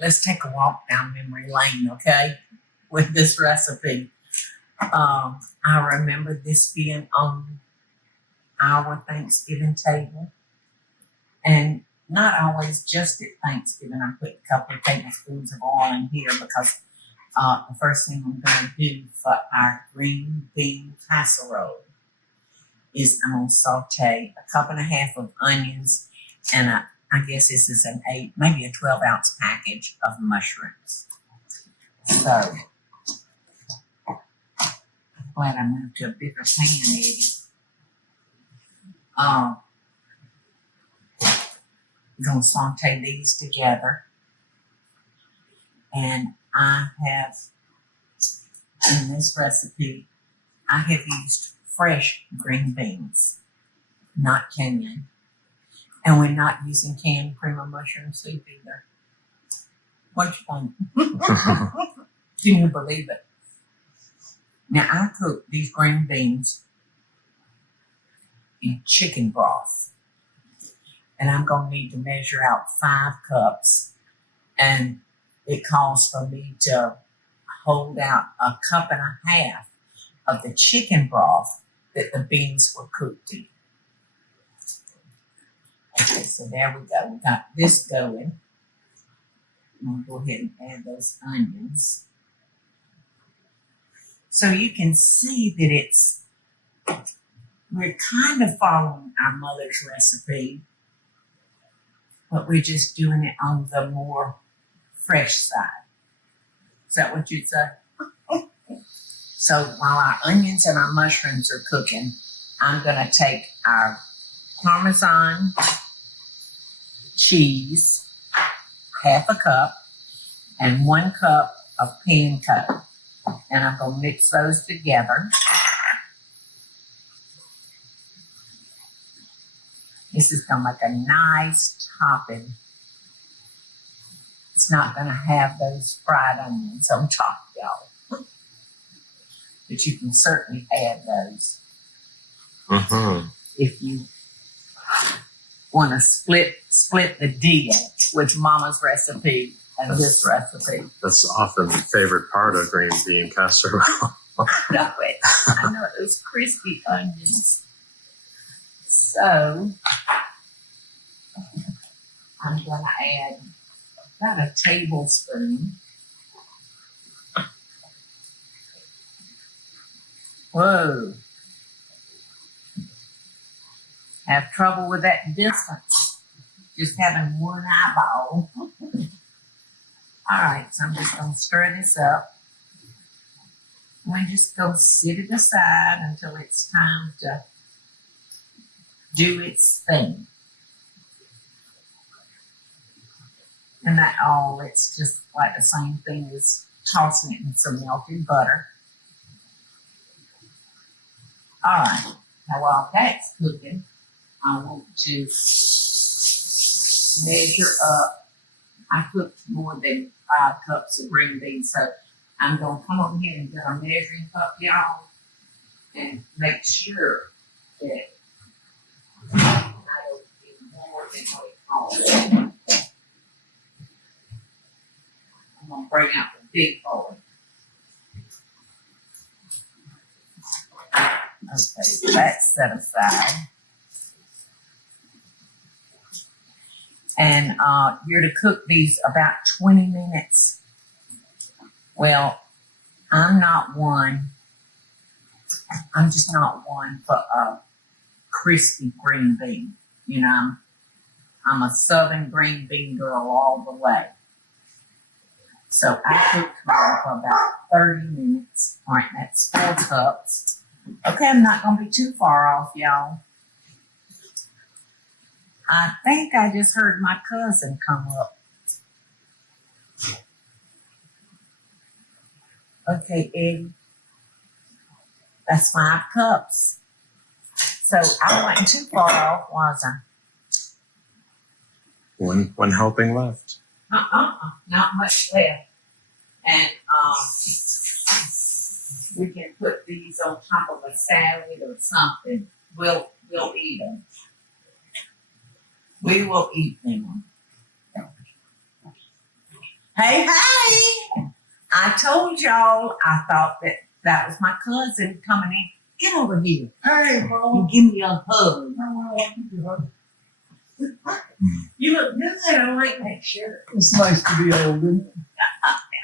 let's take a walk down memory lane, okay? With this recipe. I remember this being on our Thanksgiving table, and not always just at Thanksgiving. I put a couple of tablespoons of oil in here because the first thing I'm going to do for our green bean casserole is I'm going to saute a cup and a half of onions, and I guess this is an 8, maybe a 12-ounce package of mushrooms. So, glad I moved to a bigger pan, Eddie. I'm going to saute these together. And I have, in this recipe, I have used fresh green beans, not canned. And we're not using canned cream of mushroom soup either. What you think? Can you believe it? Now, I cook these green beans in chicken broth. And I'm going to need to measure out 5 cups. And it calls for me to hold out a cup and a half of the chicken broth that the beans were cooked in. Okay, so there we go. We got this going. I'm going to go ahead and add those onions. So you can see that we're kind of following our mother's recipe, but we're just doing it on the more fresh side. Is that what you'd say? So while our onions and our mushrooms are cooking, I'm going to take our Parmesan cheese, half a cup, and 1 cup of panko. And I'm going to mix those together. This is going to make a nice topping. It's not going to have those fried onions on top, y'all. But you can certainly add those. If you want to split the deal with Mama's recipe and this recipe. That's often the favorite part of green bean casserole. I know those crispy onions. So I'm going to add about a tablespoon. Whoa. Have trouble with that distance. Just having one eyeball. All right, so I'm just going to stir this up. And just go sit it aside until it's time to do its thing. And that all, it's just like the same thing as tossing it in some melted butter. All right, now while that's cooking, I want to measure up. I cooked more than 5 cups of green beans, so I'm going to come over here and get a measuring cup, y'all, and make sure that I don't get more than what it costs. I'm going to bring out the big bowl. Okay, so that's set aside. And you're to cook these about 20 minutes. Well, I'm just not one for a crispy green bean. You know, I'm a southern green bean girl all the way. So I cooked mine for about 30 minutes. All right, that's 4 cups. Okay, I'm not going to be too far off, y'all. I think I just heard my cousin come up. Okay, Eddie. That's 5 cups. So I wasn't too far off, was I? One helping left. Not much left. And we can put these on top of a salad or something. We'll eat them. We will eat them. Hey, hey! I told y'all I thought that was my cousin coming in. Get over here. Hey, Paula. And give me a hug. Oh, You look good. I like that shirt. it's nice to be old, isn't it?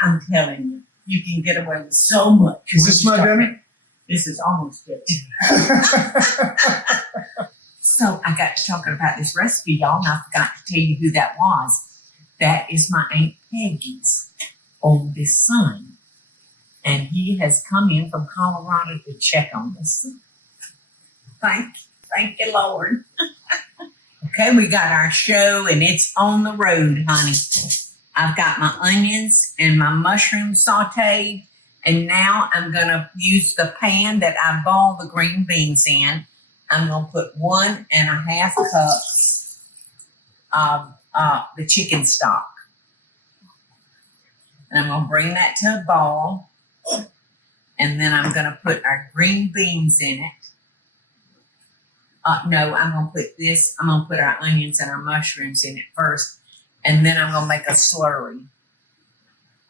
I'm telling you, you can get away with so much. Is this my dinner? This is almost good. So I got to talking about this recipe, y'all, and I forgot to tell you who that was. That is my Aunt Peggy's oldest son. And he has come in from Colorado to check on us. Thank you, Lord. Okay, we got our show and it's on the road, honey. I've got my onions and my mushrooms sauteed. And now I'm going to use the pan that I boiled the green beans in. I'm going to put 1.5 cups of the chicken stock. And I'm going to bring that to a boil. And then I'm going to put our green beans in it. No, I'm going to put this. I'm going to put our onions and our mushrooms in it first. And then I'm going to make a slurry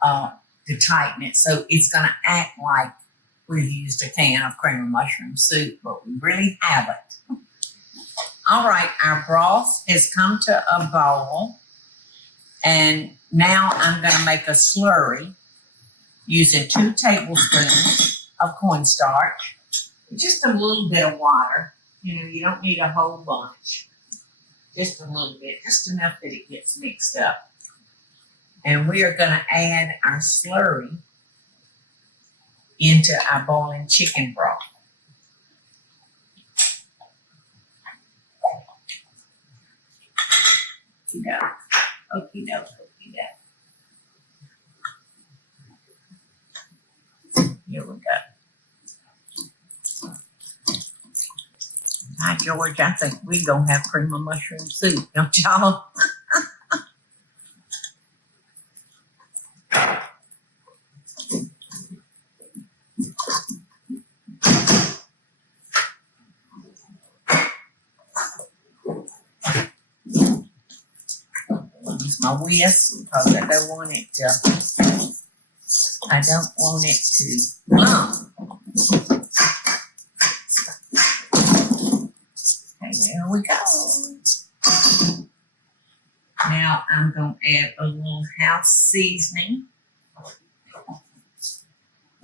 to tighten it. So it's going to act like we used a can of cream of mushroom soup, but we really haven't. All right, our broth has come to a boil. And now I'm going to make a slurry using 2 tablespoons of cornstarch, just a little bit of water. You know, you don't need a whole bunch. Just a little bit, just enough that it gets mixed up. And we are going to add our slurry into our boiling chicken broth. Okie doke. Here we go. Hi, George. I think we gonna have cream of mushroom soup, don't y'all? Use my whisk because I don't want it to. I don't want it to lump. Okay, there we go. Now I'm going to add a little house seasoning.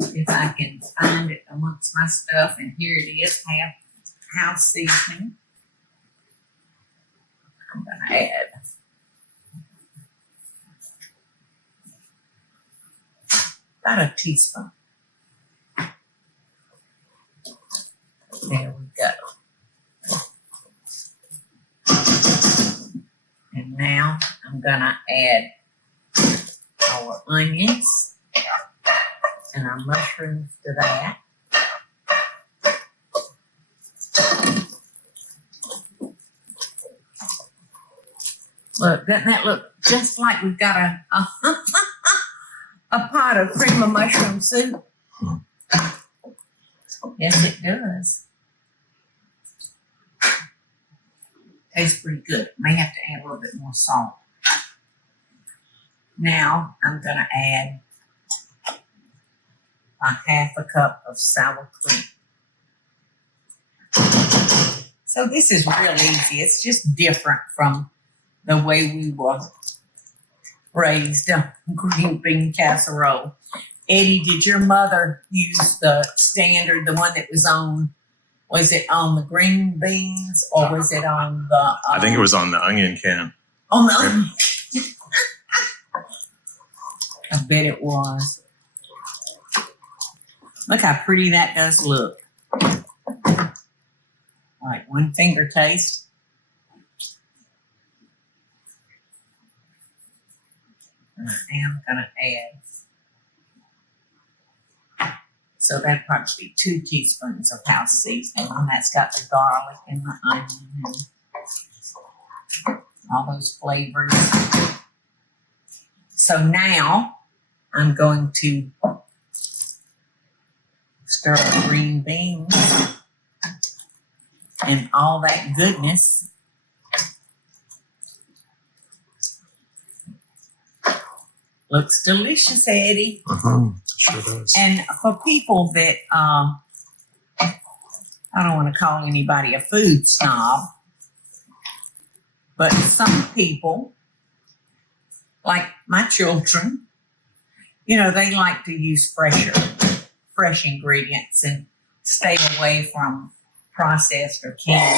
If I can find it amongst my stuff, and here it is, house seasoning. I'm going to add about a teaspoon. There we go. And now I'm gonna add our onions and our mushrooms to that. Look, doesn't that look just like we've got a pot of cream of mushroom soup? Yes, it does. Tastes pretty good. May have to add a little bit more salt. Now I'm going to add a 1/2 cup of sour cream. So this is real easy. It's just different from the way we were raised on green bean casserole. Eddie, did your mother use the standard, the one that was it on the green beans or was it on the... I think it was on the onion can. On the onion. I bet it was. Look how pretty that does look. All right, 1 finger taste. And I am going to add, so that'd probably be 2 teaspoons of house seasoning, and that's got the garlic and the onion and all those flavors. So now I'm going to stir the green beans and all that goodness. Looks delicious, Eddie. Sure does. And for people that, I don't want to call anybody a food snob, but some people, like my children, you know, they like to use fresh ingredients and stay away from processed or canned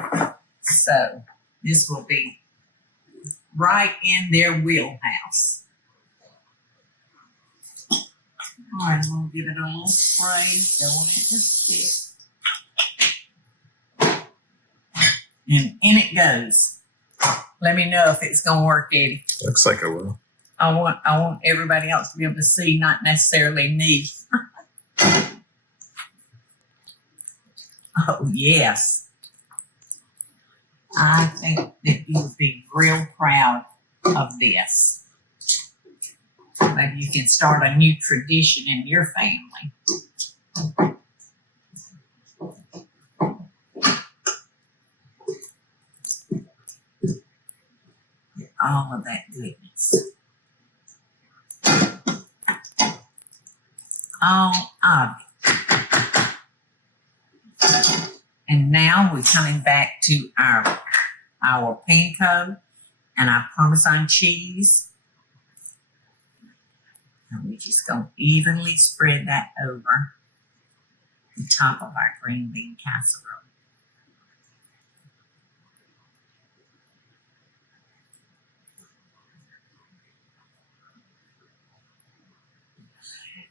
foods. So this will be right in their wheelhouse. All right, I'm gonna give it a little spray. Don't want it to stick. And in it goes. Let me know if it's gonna work, Eddie. Looks like it will. I want everybody else to be able to see, not necessarily me. Oh yes. I think that you would be real proud of this. Maybe you can start a new tradition in your family. Get all of that goodness. All of it. And now we're coming back to our panko and our Parmesan cheese. And we're just going to evenly spread that over the top of our green bean casserole.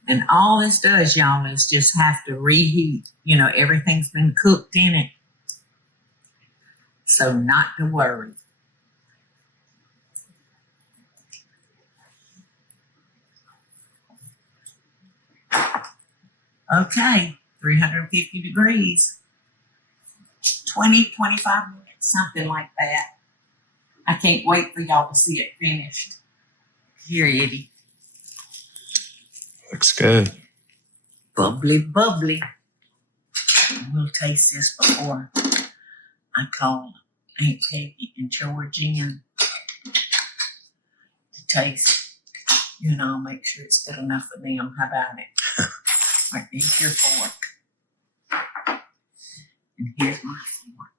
And all this does, y'all, is just have to reheat. You know, everything's been cooked in it. So not to worry. Okay, 350 degrees. 20, 25 minutes, something like that. I can't wait for y'all to see it finished. Here, Eddie. Looks good. Bubbly, bubbly. We'll taste this before I call Aunt Peggy and George in to taste. You know, make sure it's good enough for them. How about it? Right, here's your fork. And here's my fork.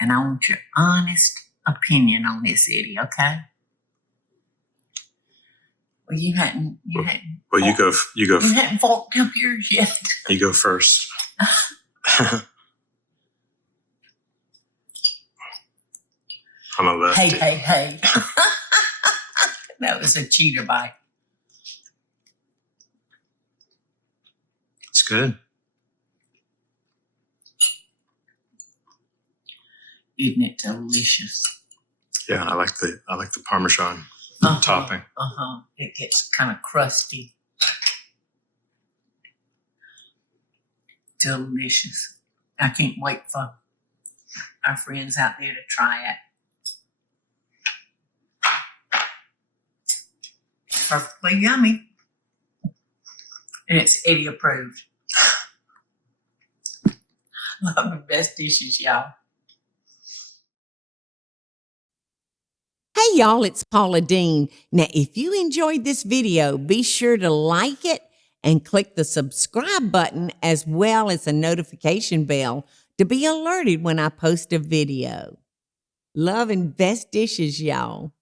And I want your honest opinion on this, Eddie, okay? Well, you hadn't. Well, you go. You hadn't forked up yours yet. You go first. I'm a lefty. Hey. That was a cheater bite. It's good. Isn't it delicious? Yeah, I like the Parmesan topping. It gets kind of crusty. Delicious. I can't wait for our friends out there to try it. Perfectly yummy. And it's Eddie approved. Love the best dishes, y'all. Hey y'all, it's Paula Deen. Now, if you enjoyed this video, be sure to like it and click the subscribe button as well as the notification bell to be alerted when I post a video. Love and best dishes, y'all.